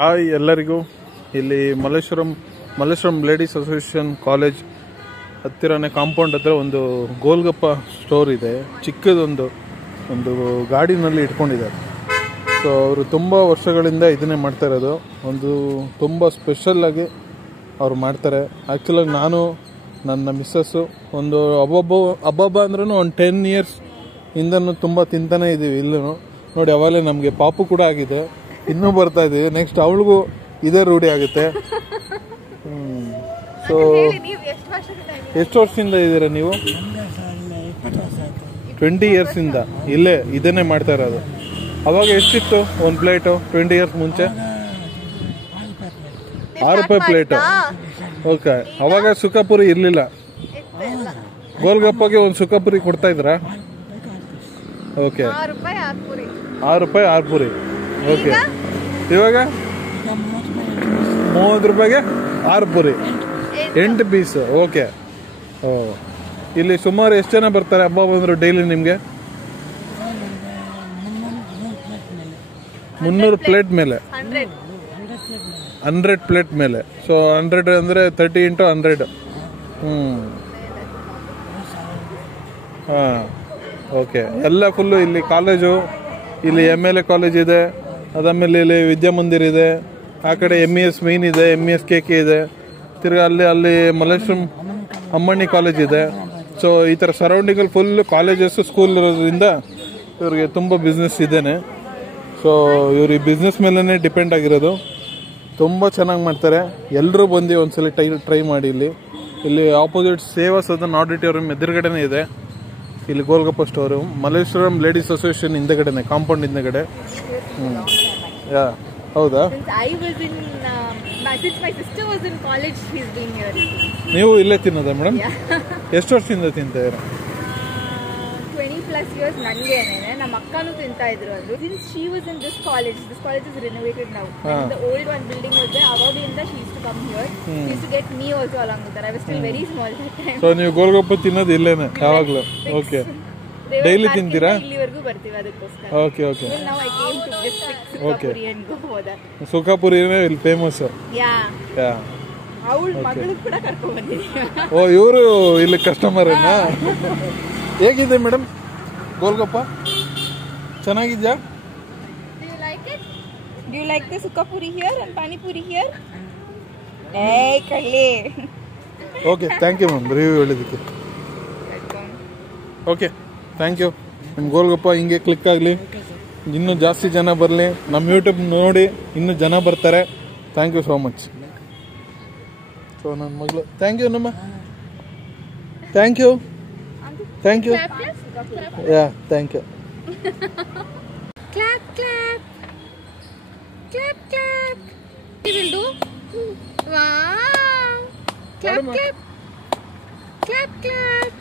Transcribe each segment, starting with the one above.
Hi ಎಲ್ಲರಿಗೂ. ಇಲ್ಲಿ Malleshwaram ladies association college ಹತ್ತಿರನೇ ಕಾಂಪೌಂಡ್ ಹತ್ರ ಒಂದು ಗೋಲ್ಗಪ್ಪ ಸ್ಟೋರ್ ಇದೆ. ಚಿಕ್ಕದೊಂದು ಗಾಡಿನಲ್ಲಿ ಇಟ್ಕೊಂಡಿದ್ದಾರೆ. ಸೊ ಅವರು ತುಂಬ ವರ್ಷಗಳಿಂದ ಇದನ್ನೇ ಮಾಡ್ತಾ ಇರೋದು. ಒಂದು ತುಂಬ ಸ್ಪೆಷಲ್ಲಾಗಿ ಅವ್ರು ಮಾಡ್ತಾರೆ. ಆ್ಯಕ್ಚುಲಾಗಿ ನಾನು ನನ್ನ ಮಿಸ್ಸಸ್ಸು ಒಂದು ಹಬ್ಬ ಅಂದ್ರೂ ಒಂದು 10 years ಇಂದನೂ ತುಂಬ ತಿಂತಾನೆ ಇದ್ದೀವಿ. ಇಲ್ಲೂ ನೋಡಿ, ಅವಾಗಲೇ ನಮಗೆ ಪಾಪು ಕೂಡ ಆಗಿದೆ, ಇನ್ನೂ ಬರ್ತಾ ಇದ್ದೀವಿ. ನೆಕ್ಸ್ಟ್ ಅವಳಿಗೂ ಇದೇ ರೂಢಿ ಆಗುತ್ತೆ. ಸೊ ಎಷ್ಟು ವರ್ಷದಿಂದ ಇದ್ದೀರಾ ನೀವು? 20 years ಇಂದ ಇಲ್ಲೇ ಇದನ್ನೇ ಮಾಡ್ತಾ ಇರೋದು. ಅವಾಗ ಎಷ್ಟಿತ್ತು ಒಂದು ಪ್ಲೇಟು? 20 years ಮುಂಚೆ 6 ರೂಪಾಯಿ ಪ್ಲೇಟು. ಓಕೆ, ಅವಾಗ ಸುಖಪುರಿ ಇರಲಿಲ್ಲ. ಗೋಲ್ಗಪ್ಪಗೆ ಒಂದು ಸುಖಪುರಿ ಕೊಡ್ತಾ ಇದ್ರಾ? ಓಕೆ, 6 ರೂಪಾಯಿ 6 ಪುರಿ. ಓಕೆ, ಇವಾಗ 30 ರೂಪಾಯಿಗೆ 6 ಪುರಿ, 8 ಪೀಸ್. ಓಕೆ. ಓ, ಇಲ್ಲಿ ಸುಮಾರು ಎಷ್ಟು ಜನ ಬರ್ತಾರೆ ಹಬ್ಬ ಬಂದರು ಡೈಲಿ ನಿಮಗೆ? 300 ಪ್ಲೇಟ್ ಮೇಲೆ, 100 ಪ್ಲೇಟ್ ಮೇಲೆ. ಸೊ 100 ಅಂದರೆ 30 into 100. ಹಾಂ, ಓಕೆ. ಎಲ್ಲ ಫುಲ್ಲು ಇಲ್ಲಿ ಕಾಲೇಜು, ಇಲ್ಲಿ MLA ಕಾಲೇಜ್ ಇದೆ, ಅದಾದಮೇಲೆ ಇಲ್ಲಿ ವಿದ್ಯಾಮಂದಿರ್ ಇದೆ, ಆ ಕಡೆ MES ಮೈನ್ ಇದೆ, MES KK ಇದೆ, ತಿರ್ಗಿ ಅಲ್ಲಿ ಮಲ್ಲೇಶ್ವರಂ ಅಮ್ಮಣ್ಣಿ ಕಾಲೇಜ್ ಇದೆ. ಸೊ ಈ ಥರ ಸರೌಂಡಿಂಗಲ್ಲಿ ಫುಲ್ ಕಾಲೇಜಸ್ಸು ಸ್ಕೂಲ್ ಇರೋದ್ರಿಂದ ಇವ್ರಿಗೆ ತುಂಬ ಬಿಸ್ನೆಸ್ ಇದೇನೆ. ಸೊ ಇವ್ರು ಈ ಬಿಸ್ನೆಸ್ ಮೇಲೇ ಡಿಪೆಂಡ್ ಆಗಿರೋದು. ತುಂಬ ಚೆನ್ನಾಗಿ ಮಾಡ್ತಾರೆ. ಎಲ್ಲರೂ ಬಂದು ಒಂದ್ಸಲ ಟ್ರೈ ಮಾಡಿ. ಇಲ್ಲಿ ಆಪೋಸಿಟ್ ಸೇವಾ ಸದನ್ ಆಡಿಟೋರಿಯಂ ಎದುರುಗಡೆನೇ ಇದೆ ಇಲ್ಲಿ golgappa store. Malleshwaram ladies association ಹಿಂದೆಗಡೆನೆ, ಕಾಂಪೌಂಡ್ ಹಿಂದೆಗಡೆ. ಯಾ, ಹೌದಾ? ನೀವು ಇಲ್ಲೇ ತಿನ್ನೋದಾ ಮೇಡಮ್? ಎಷ್ಟು ವರ್ಷದಿಂದ ತಿಂತಾ ಇದ್ದೀರಾ? 20+ years. ನನಗೇನೆ ನಮ್ಮ ಅಕ್ಕನೂ ತಿಂತಾ ಇದ್ರು. ಅದು since she was in this college is renovated now. And the old one building was there. ಅವಾಗಲಿಂದ she used to come here. She used to get me also along with her. I was still very small that time. So ನೀವು ಗೋಲ್ಗಪ್ಪ ತಿನ್ನೋದು ಇಲ್ಲೇನೆ ಯಾವಾಗಲೂ? Okay, daily ತಿಂತೀರಾ? ಇಲ್ಲಿವರೆಗೂ ಬರ್ತೀವಿ ಅದಕ್ಕೋಸ್ಕರ. Okay okay. Now I came to this Sukhapuri and go for that. ಸುಖಪುರಿನೇ ಇಲ್ಲಿ famous. ಯಾ, ಅವಳ ಮಗಳು ಕೂಡ ಕರ್ಕೊಂಡು ಬಂದಿದ್ದೀವಿ. ಓ, ಇವರು ಇಲ್ಲಿ ಕಸ್ಟಮರ್ ಏನಾ? ಹೇಗಿದೆ ಮೇಡಮ್ ಗೋಲ್ಗಪ್ಪ? ಚೆನ್ನಾಗಿದ್ಯಾ? Do you like the Sukhapuri here and Pani Puri here? Hey, Kalli. Okay, thank you ma'am review ಹೇಳಿದ್ದಕ್ಕೆ. Okay, thank you. ನಿಮ್ಮ ಗೋಲ್ಗಪ್ಪ ಹಿಂಗೆ ಕ್ಲಿಕ್ ಆಗಲಿ, ಇನ್ನೂ ಜಾಸ್ತಿ ಜನ ಬರಲಿ, ನಮ್ಮ ಯೂಟ್ಯೂಬ್ ನೋಡಿ ಇನ್ನೂ ಜನ ಬರ್ತಾರೆ. Thank you so much. So ನನ್ನ ಮಗಳು ಥ್ಯಾಂಕ್ ಯು ನಮ್ಮ thank you. Yeah, thank you. Clap, clap. Clap, clap. We will do. Wow. Clap, clap. Clap, clap.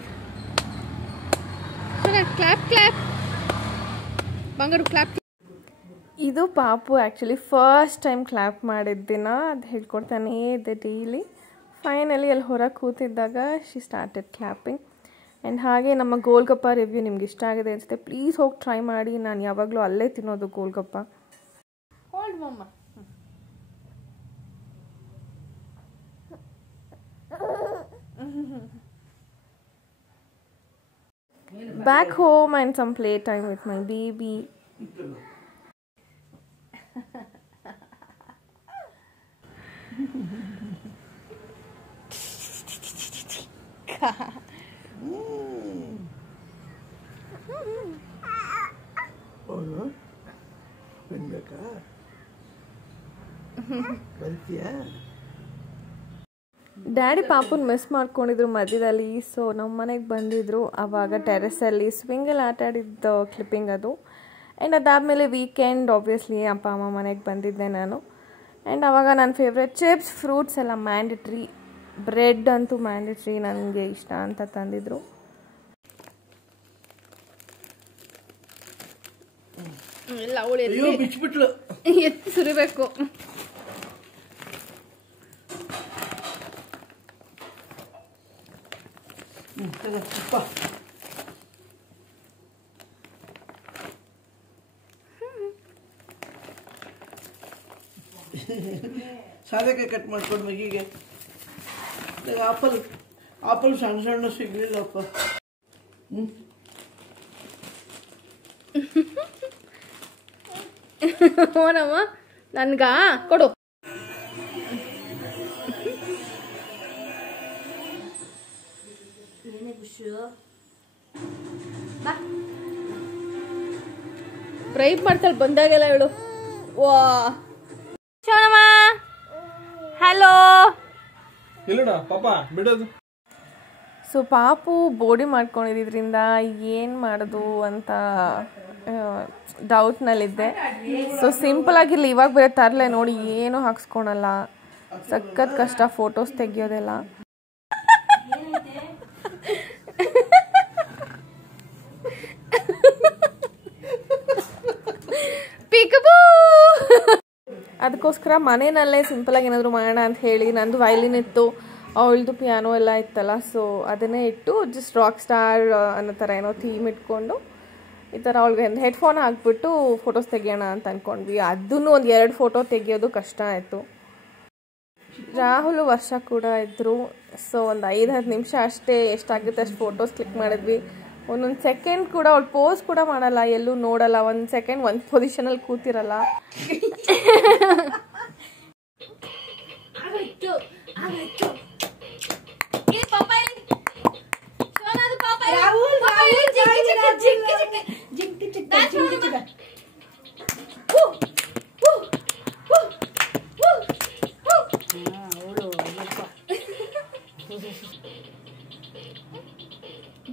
Clap, clap. Bangaru, clap. ಇದು ಪಾಪು ಆ್ಯಕ್ಚುಲಿ ಫಸ್ಟ್ ಟೈಮ್ ಕ್ಲಾಪ್ ಮಾಡಿದ ದಿನ ಅದು ಹೇಳ್ಕೊಡ್ತಾನೇ ಇದೆ daily. Finally ಅಲ್ಲಿ ಹೊರಗೆ ಕೂತಿದ್ದಾಗ ಶಿ ಸ್ಟಾರ್ಟೆಡ್ ಕ್ಲಾಪಿಂಗ್. ಆ್ಯಂಡ್ ಹಾಗೆ ನಮ್ಮ ಗೋಲ್ಗಪ್ಪ ರಿವ್ಯೂ ನಿಮ್ಗೆ ಇಷ್ಟ ಆಗಿದೆ ಅನಿಸುತ್ತೆ. ಪ್ಲೀಸ್ ಹೋಗಿ ಟ್ರೈ ಮಾಡಿ. ನಾನು ಯಾವಾಗಲೂ ಅಲ್ಲೇ ತಿನ್ನೋದು ಗೋಲ್ಗಪ್ಪ. ಹೋಲ್ಡ್ ಮಮ್ಮ. Back home and some playtime with my baby. Daddy ಪಾಪುನ ಮಿಸ್ ಮಾಡ್ಕೊಂಡಿದ್ರು ಮಧ್ಯದಲ್ಲಿ. ಸೊ ನಮ್ಮ ಮನೆಗೆ ಬಂದಿದ್ರು. ಆವಾಗ ಟೆರೆಸಲ್ಲಿ ಸ್ವಿಂಗಲ್ಲಿ ಆಟ ಆಡಿದ್ದ ಕ್ಲಿಪ್ಪಿಂಗ್ ಅದು. ಆ್ಯಂಡ್ ಅದಾದಮೇಲೆ ವೀಕೆಂಡ್ ಆಬ್ವಿಯಸ್ಲಿ ಅಪ್ಪ ಅಮ್ಮ ಮನೆಗೆ ಬಂದಿದ್ದೆ ನಾನು. ಆ್ಯಂಡ್ ಆವಾಗ ನನ್ನ ಫೇವ್ರೆಟ್ ಚಿಪ್ಸ್, ಫ್ರೂಟ್ಸ್ ಎಲ್ಲ ಮ್ಯಾಂಡೇಟ್ರಿ, ಬ್ರೆಡ್ ಅಂತೂ ಮ್ಯಾಂಡೇಟ್ರಿ, ನನಗೆ ಇಷ್ಟ ಅಂತ ತಂದಿದ್ರು. ಎಲ್ಲ ಅವಳು ಎತ್ತಿ ಸುರಿಬೇಕು. ಸಾಲೆಕಾಯಿ ಕಟ್ ಮಾಡ್ಕೊಂಡು ಮಗಿಗೆ ಆಪಲ್ ಸಣ್ಣ ಸಣ್ಣ ಸಿಗ್ಲಿಲ್ಲಪ್ಪ. ಓನಮ್ಮ ನನ್ಗ ಕೊಡು. ಬ್ರೈಬ್ ಮಾಡ್ತಾಳೆ ಬಂದಾಗೆಲ್ಲ ಹೇಳು. ವಾ ಶೋನಮ್ಮ ಹಲೋ. ಇಲ್ಲಡ ಪಾಪ ಬಿಡೋದು. ಸೊ ಪಾಪು ಬೋಡಿ ಮಾಡ್ಕೊಂಡಿದ್ರಿಂದ ಏನು ಮಾಡೋದು ಅಂತ ಡೌಟ್ನಲ್ಲಿದ್ದೆ. ಸೊ ಸಿಂಪಲ್ ಆಗಿರಲಿ, ಇವಾಗ ಬೇರೆ ತರಲೆ ನೋಡಿ ಏನು ಹಾಕ್ಸ್ಕೊಳಲ್ಲ, ಸಖತ್ ಕಷ್ಟ ಫೋಟೋಸ್ ತೆಗಿಯೋದೆಲ್ಲ. ಅದಕ್ಕೋಸ್ಕರ ಮನೆಯಲ್ಲೇ ಸಿಂಪಲಾಗಿ ಏನಾದರೂ ಮಾಡೋಣ ಅಂತ ಹೇಳಿ, ನಂದು ವೈಲಿನ್ ಇತ್ತು, ಅವಳದು ಪಿಯಾನೋ ಎಲ್ಲ ಇತ್ತಲ್ಲ, ಸೊ ಅದನ್ನೇ ಇಟ್ಟು ಜಸ್ಟ್ ರಾಕ್ ಸ್ಟಾರ್ ಅನ್ನೋ ಥರ ಏನೋ ಥೀಮ್ ಇಟ್ಕೊಂಡು ಈ ಥರ ಅವಳಿಗೆ ಒಂದು ಹೆಡ್ಫೋನ್ ಹಾಕ್ಬಿಟ್ಟು ಫೋಟೋಸ್ ತೆಗಿಯೋಣ ಅಂತ ಅಂದ್ಕೊಂಡ್ವಿ. ಅದನ್ನು ಒಂದು 2 ಫೋಟೋ ತೆಗಿಯೋದು ಕಷ್ಟ ಆಯಿತು. ರಾಹುಲ್ ವರ್ಷ ಕೂಡ ಇದ್ದರು. ಸೊ ಒಂದು 5-10 ನಿಮಿಷ ಅಷ್ಟೇ, ಎಷ್ಟಾಗುತ್ತೆ ಅಷ್ಟು ಫೋಟೋಸ್ ಕ್ಲಿಕ್ ಮಾಡಿದ್ವಿ. ಒಂದೊಂದು ಸೆಕೆಂಡ್ ಕೂಡ ಅವಳು ಪೋಸ್ ಕೂಡ ಮಾಡಲ್ಲ, ಎಲ್ಲೂ ನೋಡಲ್ಲ, ಒಂದು ಸೆಕೆಂಡ್ ಒಂದು ಪೊಸಿಷನಲ್ಲಿ ಕೂತಿರಲ್ಲ.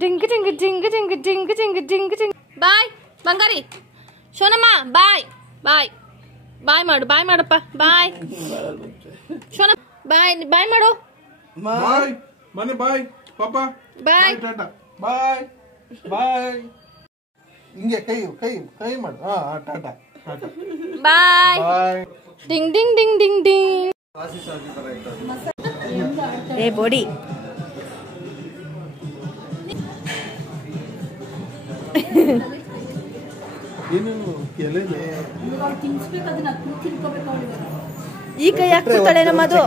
ಜಿಂಗ್ ಜಿಂಗ್ ಜಿಂಗ್ ಜಿಂಗ್ ಜಿಂಗ್ ಜಿಂಗ್ ಜಿಂಗ್ ಜಿಂಗ್. ಬಾಯ್ ಬಂಗಾರಿ. ಶೋನಮ್ಮ ಬಾಯ್ ಬಾಯ್ ಬಾಯ್ ಮಾಡು, ಬಾಯ್ ಮಾಡಪ್ಪ, ಬಾಯ್. ಶೋನಮ್ಮ ಬಾಯ್, ಬಾಯ್ ಮಾಡು. ಬಾಯ್ ಮನೆ ಬಾಯ್ ಪಾಪ ಬಾಯ್ ಟಾಟಾ ಬಾಯ್ ಬಾಯ್. ಹಿಂಗೆ ಕೈ ಕೈ ಕೈ ಮಾಡು. Tata tata bye. Bye. Ding ding ding ding ding. ಏ ಬೋಡಿ ಏನೇನು ಎಲೆದೆ ಈ ಕೈ ಹಾಕ್ಬಿಡ್ತಾಳೆ ನಮ್ಮದು.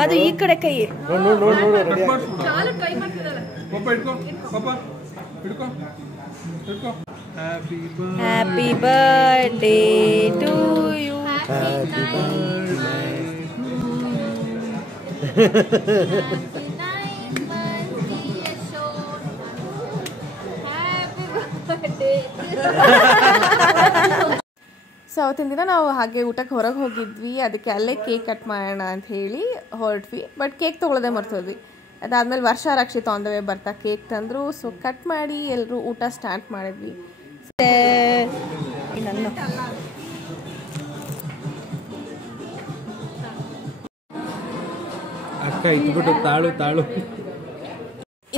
ಮದು ಈ ಕಡೆ ಕೈ. ಪಾಪ ಇಟ್ಕೋ, ಪಾಪ ಇಟ್ಕೋ ಇಟ್ಕೋ. Happy birthday to you. So ಅವತ್ತಿನ ದಿನ ನಾವು ಹಾಗೆ ಊಟಕ್ಕೆ ಹೊರಗೆ ಹೋಗಿದ್ವಿ. ಅದಕ್ಕೆ ಅಲ್ಲೇ ಕೇಕ್ ಕಟ್ ಮಾಡೋಣ ಅಂತ ಹೇಳಿ ಹೊರಟ್ವಿ. ಬಟ್ ಕೇಕ್ ತೊಗೊಳ್ಳೋದೇ ಮರ್ತೋದ್ವಿ. ಅದಾದಮೇಲೆ Varsha Rakshita on the way ಬರ್ತಾ ಕೇಕ್ ತಂದರು. ಸೊ ಕಟ್ ಮಾಡಿ ಎಲ್ಲರೂ ಊಟ ಸ್ಟಾರ್ಟ್ ಮಾಡಿದ್ವಿ. ಅಕ್ಕ ಇಟ್ಬಿಟ್ಟು ತಾಳು ತಾಳು.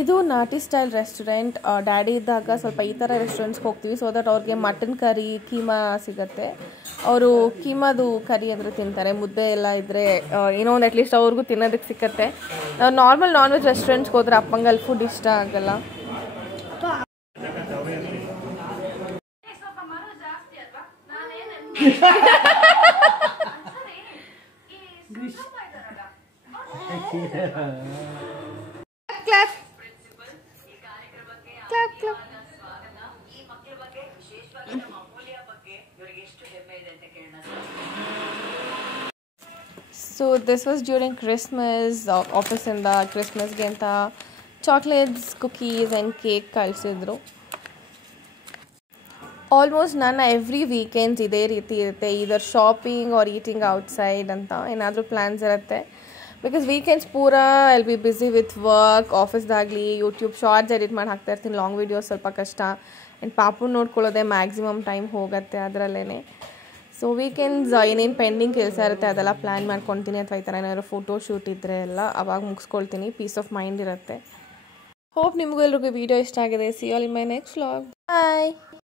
ಇದು ನಾಟಿ ಸ್ಟೈಲ್ ರೆಸ್ಟೋರೆಂಟ್. ಡ್ಯಾಡಿ ಇದ್ದಾಗ ಸ್ವಲ್ಪ ಈ ಥರ ರೆಸ್ಟೋರೆಂಟ್ಸ್ಗೆ ಹೋಗ್ತೀವಿ, ಸೊ ದಟ್ ಅವ್ರಿಗೆ ಮಟನ್ ಕರಿ ಕೀಮಾ ಸಿಗುತ್ತೆ. ಅವರು ಕೀಮಾದು ಕರಿ ಅಂದರೆ ತಿಂತಾರೆ. ಮುದ್ದೆ ಎಲ್ಲ ಇದ್ದರೆ ಏನೋ ಒಂದು ಅಟ್ಲೀಸ್ಟ್ ಅವ್ರಿಗೂ ತಿನ್ನೋದಕ್ಕೆ ಸಿಕ್ಕತ್ತೆ. ನಾರ್ಮಲ್ ನಾನ್ ವೆಜ್ ರೆಸ್ಟೋರೆಂಟ್ಸ್ಗೆ ಹೋದ್ರೆ ಅಪ್ಪಂಗಲ್ಲಿ ಫುಡ್ ಇಷ್ಟ ಆಗಲ್ಲ. Clap clap clap. So this was during Christmas. ಆಫೀಸಿಂದ ಕ್ರಿಸ್ಮಸ್ಗೆ ಅಂತ ಚಾಕ್ಲೇಟ್ಸ್, ಕುಕೀಸ್ ಆ್ಯಂಡ್ ಕೇಕ್ ಕಳಿಸಿದ್ರು. ಆಲ್ಮೋಸ್ಟ್ ನನ್ನ ಎವ್ರಿ ವೀಕೆಂಡ್ಸ್ ಇದೇ ರೀತಿ ಇರುತ್ತೆ. ಇದರ್ ಶಾಪಿಂಗ್ ಆರ್ ಈಟಿಂಗ್ ಔಟ್ಸೈಡ್ ಅಂತ ಏನಾದರೂ ಪ್ಲ್ಯಾನ್ಸ್ ಇರುತ್ತೆ. ಬಿಕಾಸ್ ವೀಕೆಂಡ್ಸ್ ಪೂರ I'll be busy with work. ಆಫೀಸ್ದಾಗಲಿ ಯೂಟ್ಯೂಬ್ ಶಾರ್ಟ್ಸ್ ಎಡಿಟ್ ಮಾಡಿ ಹಾಕ್ತಾ ಇರ್ತೀನಿ. ಲಾಂಗ್ ವೀಡಿಯೋಸ್ ಸ್ವಲ್ಪ ಕಷ್ಟ. ಆ್ಯಂಡ್ ಪಾಪು ನೋಡ್ಕೊಳ್ಳೋದೆ ಮ್ಯಾಕ್ಸಿಮಮ್ ಟೈಮ್ ಹೋಗುತ್ತೆ ಅದರಲ್ಲೇ. ಸೊ ವೀಕೆಂಡ್ಸ್ ಏನೇನು ಪೆಂಡಿಂಗ್ ಕೆಲಸ ಇರುತ್ತೆ ಅದೆಲ್ಲ ಪ್ಲ್ಯಾನ್ ಮಾಡ್ಕೊತೀನಿ. ಅಥವಾ ಈ ಥರ ಏನಾದರೂ ಫೋಟೋ ಶೂಟ್ ಇದ್ದರೆ ಎಲ್ಲ ಅವಾಗ ಮುಗಿಸ್ಕೊಳ್ತೀನಿ. ಪೀಸ್ ಆಫ್ ಮೈಂಡ್ ಇರುತ್ತೆ. ಹೋಪ್ ನಿಮಗೂ ಎಲ್ರಿಗೂ ವಿಡಿಯೋ ಇಷ್ಟ ಆಗಿದೆ. See you all in my next vlog. Bye.